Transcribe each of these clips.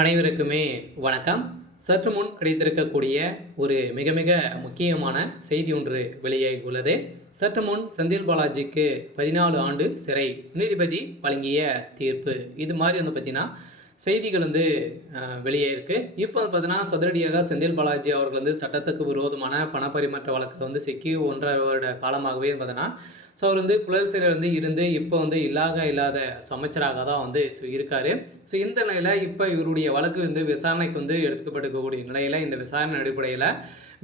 அனைவருக்குமே வணக்கம். சற்று முன் கிடைத்திருக்கக்கூடிய ஒரு மிக மிக முக்கியமான செய்தி ஒன்று வெளியாகியுள்ளது. சற்று முன் செந்தில் பாலாஜிக்கு 14 ஆண்டு சிறை நீதிபதி வழங்கிய தீர்ப்பு. இது மாதிரி பார்த்தீங்கன்னா செய்திகள் வெளியே இருக்கு. இப்போ பார்த்தீங்கன்னா சதுரடியாக செந்தில் பாலாஜி அவர்கள் சட்டத்துக்கு விரோதமான பணப்பரிமாற்ற வழக்கில் சிக்கி 1.5 வருட காலமாகவே பார்த்தீங்கன்னா அவர் புழல் சிறையில் இருந்து இப்போ இல்லாத அமைச்சராக தான் இருக்கார். ஸோ இந்த நிலையில் இப்போ இவருடைய வழக்கு விசாரணைக்கு எடுத்துக்கப்பட்டிருக்கக்கூடிய நிலையில் இந்த விசாரணை அடிப்படையில்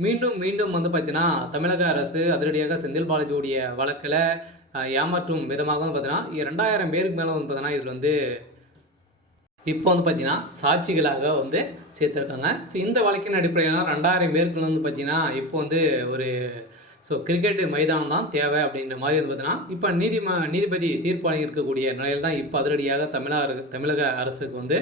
மீண்டும் பார்த்தீங்கன்னா தமிழக அரசு அதிரடியாக செந்தில் பாலாஜியுடைய வழக்கில் ஏமாற்றும் விதமாக பார்த்தீங்கன்னா 2000 பேருக்கு மேலே பார்த்தீங்கன்னா இதில் இப்போ பார்த்தீங்கன்னா சாட்சிகளாக சேர்த்துருக்காங்க. ஸோ இந்த வழக்கின் அடிப்படையில் 2000 பேருக்கு பார்த்தீங்கன்னா இப்போ ஒரு கிரிக்கெட் மைதானம் தான் தேவை அப்படின்ற மாதிரி பார்த்தீங்கன்னா இப்போ நீதிபதி தீர்ப்பு வழங்கியிருக்கக்கூடிய நிலையில் தான் இப்போ அதிரடியாக தமிழக அரசுக்கு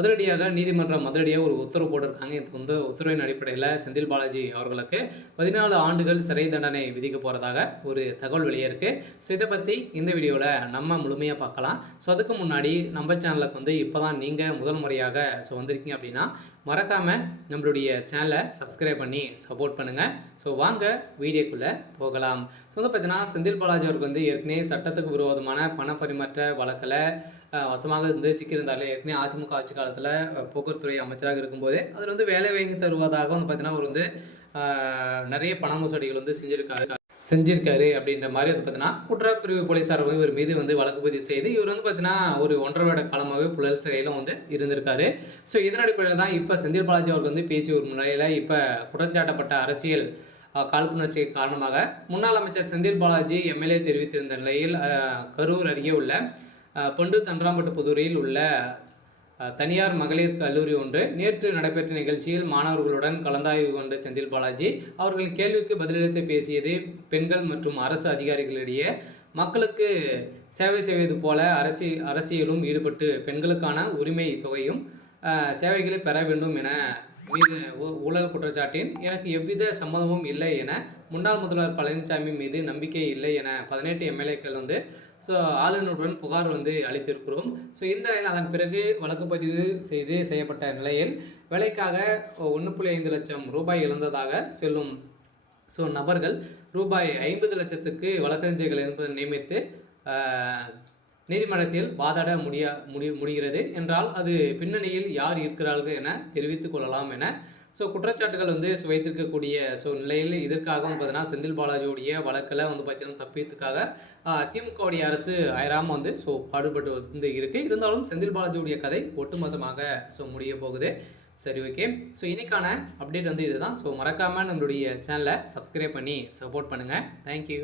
அதிரடியாக நீதிமன்றம் அதிரடியாக ஒரு உத்தரவு போட்டிருக்காங்க. இதுக்கு உத்தரவின் அடிப்படையில் செந்தில் பாலாஜி அவர்களுக்கு 14 ஆண்டுகள் சிறை தண்டனை விதிக்க போகிறதாக ஒரு தகவல் வெளியே இருக்குது. ஸோ இதை பற்றி இந்த வீடியோவில் நம்ம முழுமையாக பார்க்கலாம். ஸோ அதுக்கு முன்னாடி நம்ம சேனலுக்கு இப்போ தான் நீங்கள் முதல் முறையாக வந்திருக்கீங்க அப்படின்னா மறக்காமல் நம்மளுடைய சேனலை சப்ஸ்கிரைப் பண்ணி சப்போர்ட் பண்ணுங்கள். ஸோ வாங்க வீடியோக்குள்ளே போகலாம். ஸோ பார்த்தீங்கன்னா செந்தில் பாலாஜி அவருக்கு ஏற்கனவே சட்டத்துக்கு விரோதமான பண பரிமாற்ற வழக்கில் வசமாக சிக்கியிருந்தார். ஏற்கனவே அதிமுக ஆட்சி காலத்தில் போக்குவரத்துறை அமைச்சராக இருக்கும்போதே அதில் வேலை வாங்கி தருவதாக பார்த்தீங்கன்னா அவர் நிறைய பண மோசடிகள் செஞ்சிருக்காரு அப்படின்ற மாதிரி பார்த்தீங்கன்னா குற்றப்பிரிவு போலீஸார் இவர் மீது வழக்கு பதிவு செய்து இவர் பார்த்தீங்கன்னா ஒரு 1.5 வருட காலமாகவே புழல் சிறையிலும் இருந்திருக்காரு. ஸோ இதன் அடிப்படையில் தான் இப்போ செந்தில் பாலாஜி அவர்கள் பேசிய ஒரு முறையில் இப்போ குற்றஞ்சாட்டப்பட்ட அரசியல் காழ்ப்புணர்ச்சி காரணமாக முன்னாள் அமைச்சர் செந்தில் பாலாஜி எம்எல்ஏ தெரிவித்திருந்த நிலையில் கரூர் அருகே உள்ள பொண்டு தன்றாம்பட்டு புதூரில் உள்ள தனியார் மகளிர் கல்லூரி ஒன்று நேற்று நடைபெற்ற நிகழ்ச்சியில் மாணவர்களுடன் கலந்தாய்வு கொண்ட செந்தில் பாலாஜி அவர்களின் கேள்விக்கு பதிலளித்து பேசியது பெண்கள் மற்றும் அரசு அதிகாரிகளிடையே மக்களுக்கு சேவை செய்வது போல அரசியலும் ஈடுபட்டு பெண்களுக்கான உரிமை தொகையும் சேவைகளை பெற வேண்டும் என மீது ஊழல் குற்றச்சாட்டின் எனக்கு எவ்வித சம்மதமும் இல்லை என முன்னாள் முதல்வர் பழனிசாமி மீது நம்பிக்கை இல்லை என 18 எம்எல்ஏக்கள் ஆளுநருடன் புகார் அளித்திருக்கிறோம். ஸோ இந்த நிலையில் அதன் பிறகு வழக்கு பதிவு செய்யப்பட்ட நிலையில் வேலைக்காக 1.5 லட்சம் ரூபாய் இழந்ததாக சொல்லும் நபர்கள் ரூபாய் 50 லட்சத்துக்கு வழக்கறிஞர்களை நியமித்து நீதிமன்றத்தில் வாதாட முடிகிறது என்றால் அது பின்னணியில் யார் இருக்கிறார்கள் என தெரிவித்துக் கொள்ளலாம் என குற்றச்சாட்டுகள் வைத்திருக்கக்கூடிய நிலையில் இதற்காக பார்த்தீங்கன்னா செந்தில் பாலாஜியோடைய வழக்கில் பார்த்தீங்கன்னா தப்பியதுக்காக திமுகவுடைய அரசு அயராமல் பாடுபட்டு இருக்குது. இருந்தாலும் செந்தில் பாலாஜியோடைய கதை ஒட்டுமொத்தமாக முடிய போகுது. சரி, ஓகே. ஸோ இன்னைக்கான அப்டேட் இதுதான். ஸோ மறக்காமல் நம்மளுடைய சேனலை சப்ஸ்கிரைப் பண்ணி சப்போர்ட் பண்ணுங்கள். தேங்க்யூ.